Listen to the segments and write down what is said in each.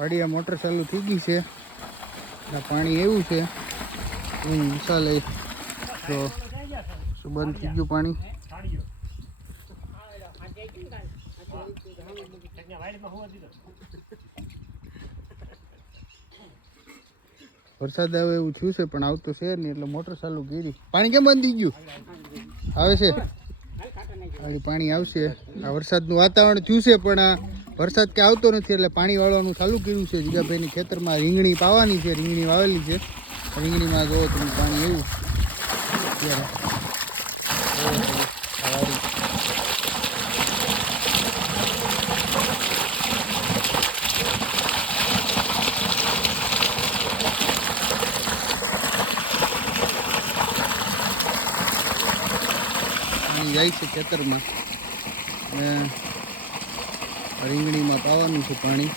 Vadiya motor ચાલુ થઈ ગઈ છે. આ પાણી એવું છે. હું ચાલે. તો શું બંધ થઈ ગયું પાણી? વરસાદ આવે એવું થયું છે પણ આવતું છે નહીં એટલે મોટર ચાલુ ગીરી પાણી કેમ બંધ થઈ ગયું? આવે છે. પાણી આવશે. આ વરસાદનું વાતાવરણ થયું છે પણ આ વરસાદ કે આવતો નથી એટલે પાણી વાળવાનું ચાલુ કર્યું છે. જીગાભાઈની ખેતરમાં રીંગણી પાવાની છે, રીંગણી વાવેલી છે. રીંગણીમાં જો તમે પાણી એવું અત્યારે જાય છે ખેતરમાં. રીંગણીમાં પાવાનું છે પાણી.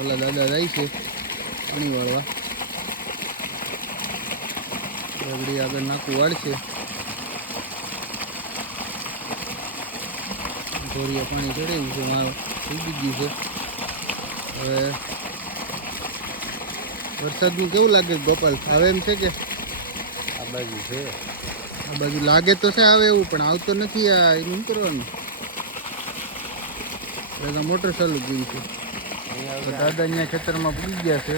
ઓલા દાદા જાય છે પાણી વાળવા. રગડી આગળ નાખું વાળશે. ધોરિયા પાણી ચડાવ્યું છે માં ઉગી ગયું છે. હવે વરસાદનું કેવું લાગે ગોપાલ? આવે એમ છે કે? આ બાજુ છે. આ બાજુ લાગે તો છે આવે એવું પણ આવતો નથી આ એનું કરવાનું? બધા મોટર ચાલુ ગઈ છે. દાદા અહીંયા ખેતરમાં પૂરી ગયા છે.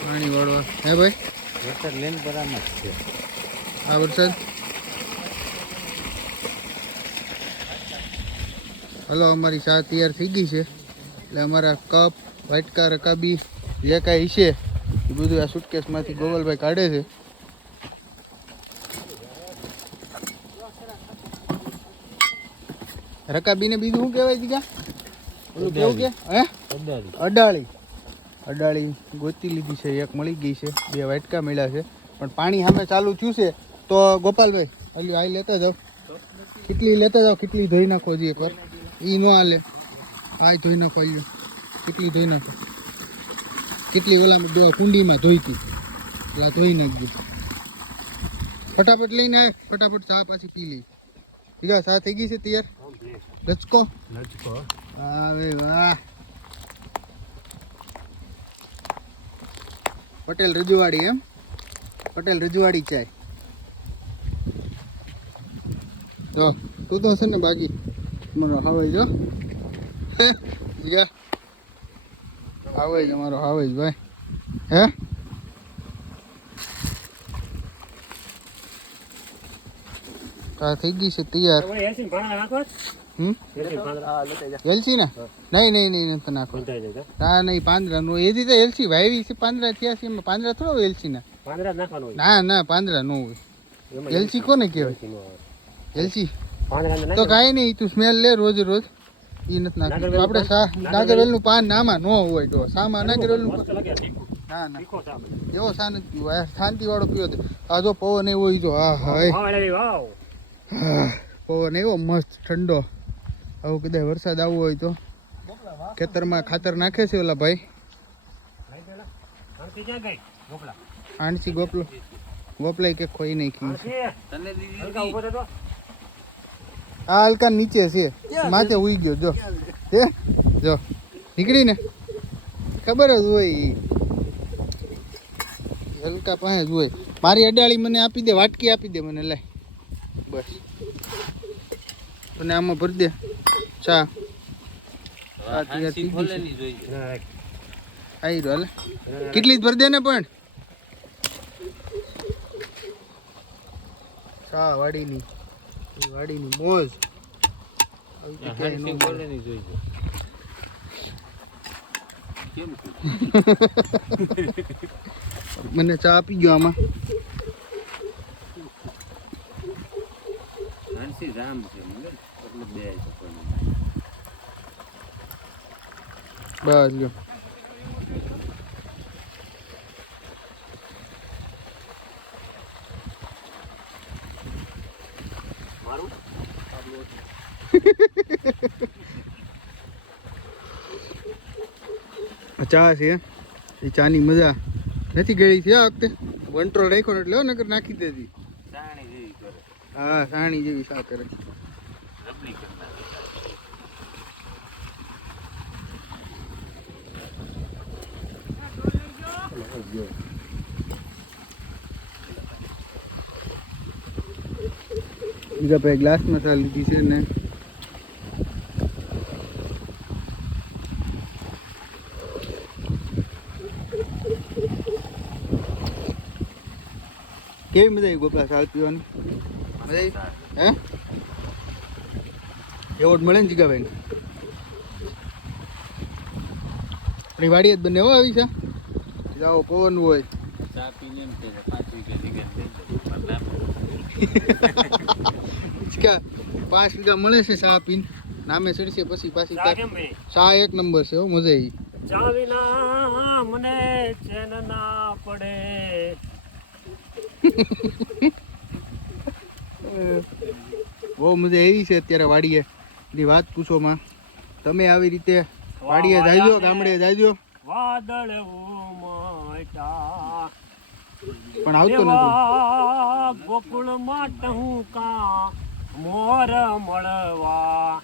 પાણી વાળવા. હે ભાઈ? ખેતર લેન બરાબર છે. આ વરસાદ? હલો અમારી ચા તૈયાર થઈ ગઈ છે. એટલે અમારા કપ વાટકા રકાબી જે કાંઈ છે એ બધું આ સુટકેસમાંથી ગોગલભાઈ કાઢે છે. રકાબીને બીજું શું કહેવાય દીકા? ઓલું કેવું કે? હે? અડાળી. અડાળી. ગોતી લીધી છે એક મળી ગઈ છે બે વાટકા મળ્યા છે. પણ પાણી સામે ચાલુ થયું છે તો ગોપાલભાઈ અલ્યું આ લેતા જાઓ. કેટલી લેતા જાઓ કેટલી ધોઈ નાખો હજી એકવાર એ ન હાલે આ ધોઈ નાખો અલ્યું કેટલી ધોઈ નાખો. કેટલી ઓલામાં કુંડીમાં ધોઈતી. ઓલા ધોઈ નાખજો. ફટાફટ લઈને આવે ફટાફટ ચા પાછી પી લઈ. છે ચા થઈ ગઈ છે તૈયાર? લચકો લચકો આવે વાહ. પટેલ રજવાડી એમ. પટેલ રજવાડી ચાય. જો તું તો હશે ને બાકી. મારો હાવેજ જો. જીગા હાવેજ અમારો હાવેજ ભાઈ. હે? કા થઈ ગઈ છે તૈયાર. એલસી ને? નહીં નહીં નહીં નથી નાખો. ના નહીં પાંદરા નો. એ રીતે એલસી વાવી છે પાંદરા થયા છે એમાં પાંદરા થોડો એલસી ના ના ના પાંદરા નો હોય. એલસી કોને કહેવાય? એલસી તો કાંઈ નહીં તું સ્મેલ લે રોજ રોજ. એ નથી નાખતું. આપણે નાગરવેલનું પાન નામાં નો હોય તો સામા નાગરવેલનું ના. ના એવો સા નથી પીવો. શાંતિ વાળો પીવો આ જો પવન એવો જો હા હા, પવન એવો મસ્ત ઠંડો. આવું કદાચ વરસાદ આવવો હોય તો. ખેતરમાં ખાતર નાખે છે ઓલા ભાઈ. આણસી ગોપલો. ગોપલાય કે ખોઈ નાખી આ હલકા નીચે છે. માથે ઉઈ ગયો. જો. હે? જો. નીકળી ને ખબર જ હોય હલકા પાસે જ હોય. મારી અડાળી મને આપી દે, વાટકી આપી દે મને, લે. બસ. અને આમાં ભરી દે. ચા. આઈ રહ્યો હાલે. કેટલી જ ભરી દે ને પણ? ચા વાડીની. વાડી વાડીની મોજ. આવી મને ચા આપી ગયો આમાં. રામ છે એટલે બે બસ લ્યો ચા છે. એ ચાની મજા નથી ગઈ છે આ વખતે વંટરો રાખ્યો એટલે હો નકર નાખી દેતી હા, સાણી જેવી સા કરે? રબડી કરી નાખે બીજા ભાઈ ગ્લાસમાં ચા લીધી છે ને. કેવી મજા આવી ગોપલા સાલ પીવાની? હે? એવોર્ડ મળે ને જીગાભાઈ આપણી વાડી જ બંને હો આવી છે. જાઓ પવન હોય. પાંચ વીઘા મળે છે ચા પીને. નામે ચડશે પછી પાછી ચા એક નંબર છે હો મજા આવી. ચા વિના મને ચેન ના પડે. બહુ મજા એવી છે અત્યારે વાડીએ. એની વાત પૂછો માં તમે આવી રીતે વાડીએ જાજો ગામડે જાજો. વાદળ પણ આવતો નથી. ગોકુળમાં કા મોર મળવા.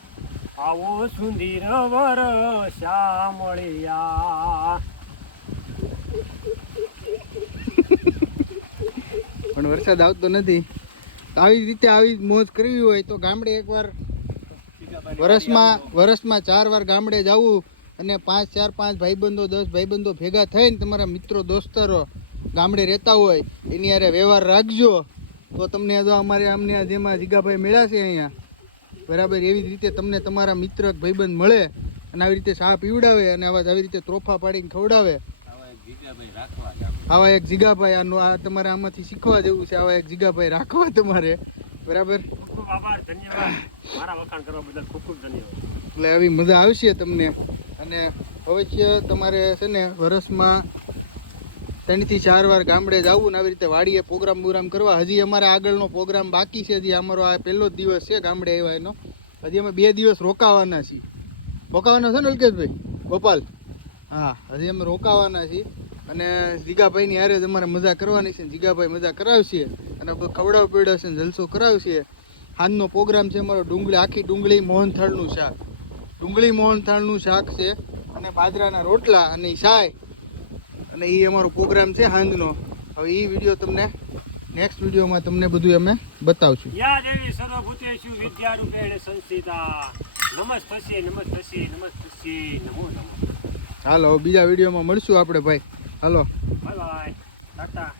આવો સુંદર વર મળ્યા પણ વરસાદ આવતો નથી. આવી રીતે આવી મોજ કરવી હોય તો ગામડે એકવાર વરસમાં વરસમાં ચાર વાર ગામડે જવું અને પાંચ, ચાર, પાંચ ભાઈબંધો, દસ ભાઈબંધો ભેગા થઈને તમારા મિત્રો, દોસ્તરો ગામડે રહેતા હોય, એની યારે વ્યવહાર રાખજો. તો તમને જો અમારે અમને જેમાં જીગાભાઈ મળ્યા છે અહીંયા, બરાબર, એવી રીતે તમને તમારા મિત્ર ભાઈબંધ મળે અને આવી રીતે ચા પીવડાવે અને આવા આવી રીતે ત્રોફા પાડીને ખવડાવે. આવા એક જીગાભાઈ આનું આ તમારે આમાંથી શીખવા જેવું છે આવા એક જીગાભાઈ રાખવા તમારે. બરાબર? ખૂબ ખૂબ આભાર ધન્યવાદ. મારા વખાણ કરવા બદલ ખૂબ ખૂબ ધન્યવાદ. એટલે આવી મજા આવશે તમને. અને અવશ્ય તમારે છે ને વર્ષમાં ત્રણથી ચાર વાર ગામડે જવું ને આવી રીતે વાડીએ પ્રોગ્રામ બોગ્રામ કરવા. હજી અમારે આગળનો પ્રોગ્રામ બાકી છે હજી અમારો આ પહેલો જ દિવસ છે ગામડે આવ્યા એનો. હજી અમે બે દિવસ રોકાવાના છીએ. રોકાવાના છે ને અલ્કેશભાઈ? ગોપાલ? હા હજી અમે રોકાવાના છીએ. અને જીગાભાઈની હારે જ અમારે મજા કરવાની છે. જીગાભાઈ મજા કરાવશે અને ખવડાવ પીવડાવશે જલસો કરાવશે. હાજનો પ્રોગ્રામ છે અમારો ડુંગળી આખી ડુંગળી મોહનથાળનું શાક. ડુંગળી મોહનથાળનું શાક છે અને બાજરાના રોટલા અને શાય. અને એ અમારો પ્રોગ્રામ છે હાંજનો. હવે એ વીડિયો તમને નેક્સ્ટ વિડીયોમાં તમને બધું અમે બતાવશું. હાલો બીજા વિડીયોમાં મળશું આપણે ભાઈ. હાલો બાય બાય ટાટા